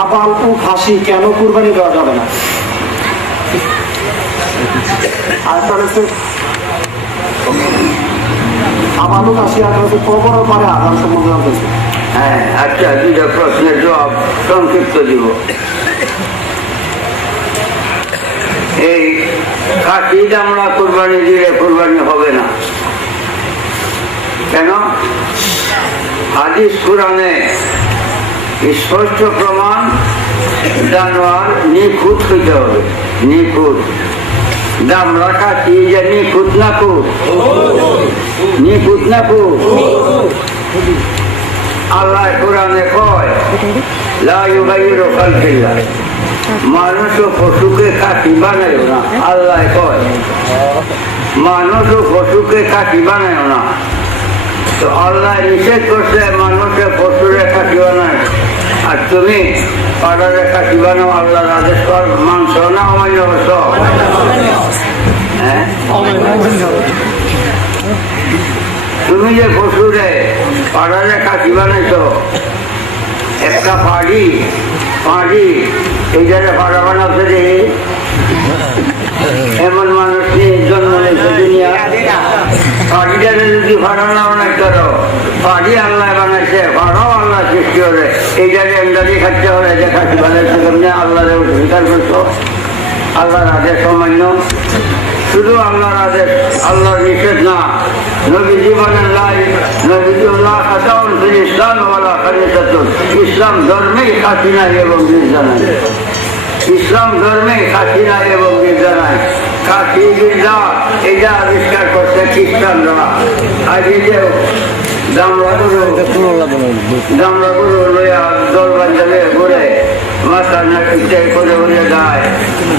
আবাল ও খাসি কেন কুরবানি দেওয়া যাবে না? আর হচ্ছে আবাল ও খাসি আর হচ্ছে কবর পরে আধার সম্বন্ধে জানতেছে। হ্যাঁ, আচ্ছা, দুইটা প্রশ্নের জবাব সংক্ষিপ্ত দিব। এই খাসি আমরা কুরবানি দিলে কুরবানি হবে না কেন? হাদিস কুরআনে স্পষ্ট প্রমাণ, জানোয়ার নিখুঁত হইতে হবে, নিখুঁত। দামরা খাসি যে নিখুঁত না খুব, নিখুঁত না খুব। আল্লাহ কোরআনে কয় লা ইউগাইয়িরু খালকিল্লাহ, মানুষ ও পশুকে খাসি বানায় না। আল্লাহ কয় মানুষ ও পশুকে খাসি বানায় না। তো আল্লাহ নিষেধ করছে মানুষের পশুরে খাসি বানায়, আর তুমি পাড়ারে খাসি বানাও। আল্লাহর আদেশ কর, মাংস না অমান্য করছ? হ্যাঁ, তুমি যে পশুরে পাড়ারে খাসি বানাইছ, একটা পাড়ি এই জায়গায় পাড়া বানাতে রে, এমন মানুষ নিয়ে জন্ম নিয়েছে দুনিয়া। পাড়িটারে যদি ভাড়া না বানাই করো, পাড়ি আল্লাহ বানাইছে, ভাড়াও আল্লাহ সৃষ্টি করে, এই জায়গায় এমদাদি খাচ্ছে হবে যে খাসি বানাইছে কেমনি? আল্লাহরে স্বীকার করছো, আল্লাহর আদেশ অমান্য। শুধু আল্লাহর আদেশ, আল্লাহর নিষেধ না। নবীজি বলেন ইসলাম ইসলাম ধর্মেই খাসি নাই এবং গির্জা নাই। ইসলাম ধর্মে খাসি নাই এবং গির্জা নাই। খাসি গির্জা এটা আবিষ্কার করছে খ্রিস্টানরা। আজ এই যে দামরা গরু লইয়া দল বান্ধবে ঘুরে মাথা নাকি করে উড়ে যায়,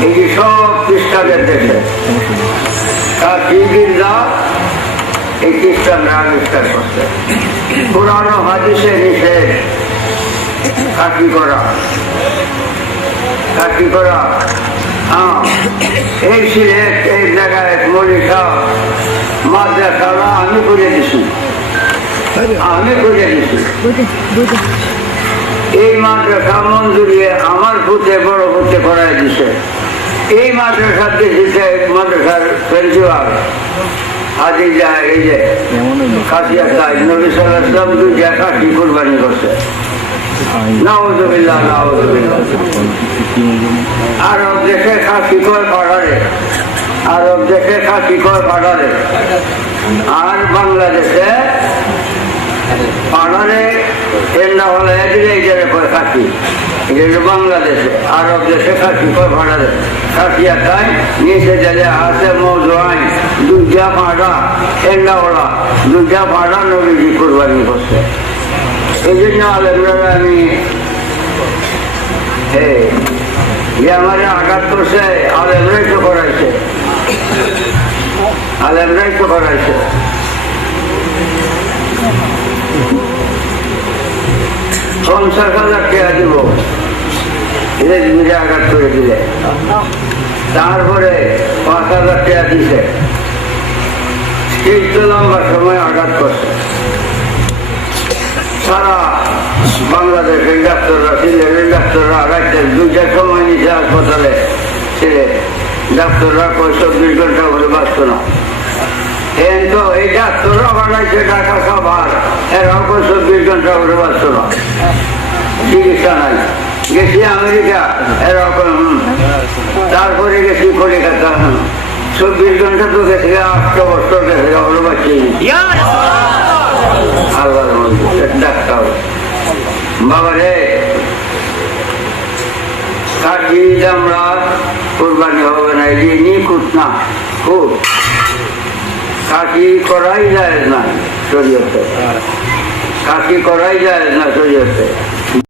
এই সব খ্রিস্টানদের দেশে। খাসি গির্জা এই খ্রিস্টানরা আবিষ্কার করছে। পুরানো হাদিসে নিষেধ খাসি করা। এই সিলেট এই জায়গায় মরিষা মাদ্রাসারা আমি করে দিছি। এই মাদ্রাসা মঞ্জুরিয়ে আমার পুঁতে বড় পুঁতে করাই দিছে। এই মাদ্রাসার দিছে মাদ্রাসার প্রিন্সিপাল হাজি যায়, এই যে খাসিয়া সাহেব নবী সাল্লাল্লাহু আলাইহি ওয়াসাল্লাম দুইটা খাসি কুরবানি করছে। নাউযুবিল্লাহ, নাউযুবিল্লাহ। আরব দেশে খাসি কয় পাড়ারে, আরব দেশে খাসি কয় পাড়ারে, আর বাংলাদেশে পাড়ারে এন্ডা হলে এই জায়গায় কয় খাসি। এটা বাংলাদেশে, আরব দেশে খাসি কয় পাড়ারে। খাসিয়া খায় নিচে জায়গায় হাতে মৌজুয়াই দুইটা পাড়া এন্ডা ওলা, দুইটা পাড়া নবীজি কুরবানি করছে। এই জন্য আলেমরা আমি আমার আঘাত করছে, আলেমরাই তো করাইছে, আলেমরাই তো করাইছে। 50,000 টাকা দিব আঘাত করে দিলে, তারপরে 5,000 টাকা দিছে। লম্বা সময় আঘাত করছে। সারা বাংলাদেশের ডাক্তাররা, সিলেটের ডাক্তাররা রাজ্যের 2টার সময় নিচে হাসপাতালে ছেড়ে ডাক্তাররা 24 ঘন্টা করে বাঁচত না। কিন্তু এই ডাক্তাররা বানাইছে ঢাকা খাবার, এরাও 24 ঘন্টা করে বাঁচত না, চিকিৎসা নাই। গেছি আমেরিকা, এরকম। তারপরে গেছি কলিকাতা, 24 ঘন্টা তো গেছে 8 বছর গেছে, ওরা বাঁচি আল্লাহর ডাক্তার। বাবা রে, খাসি আমরা কুরবানি হবে না, এই নিখুঁত না, খুব খাসি করাই যায় না শরীয়তে, খাসি করাই যায় না শরীয়তে।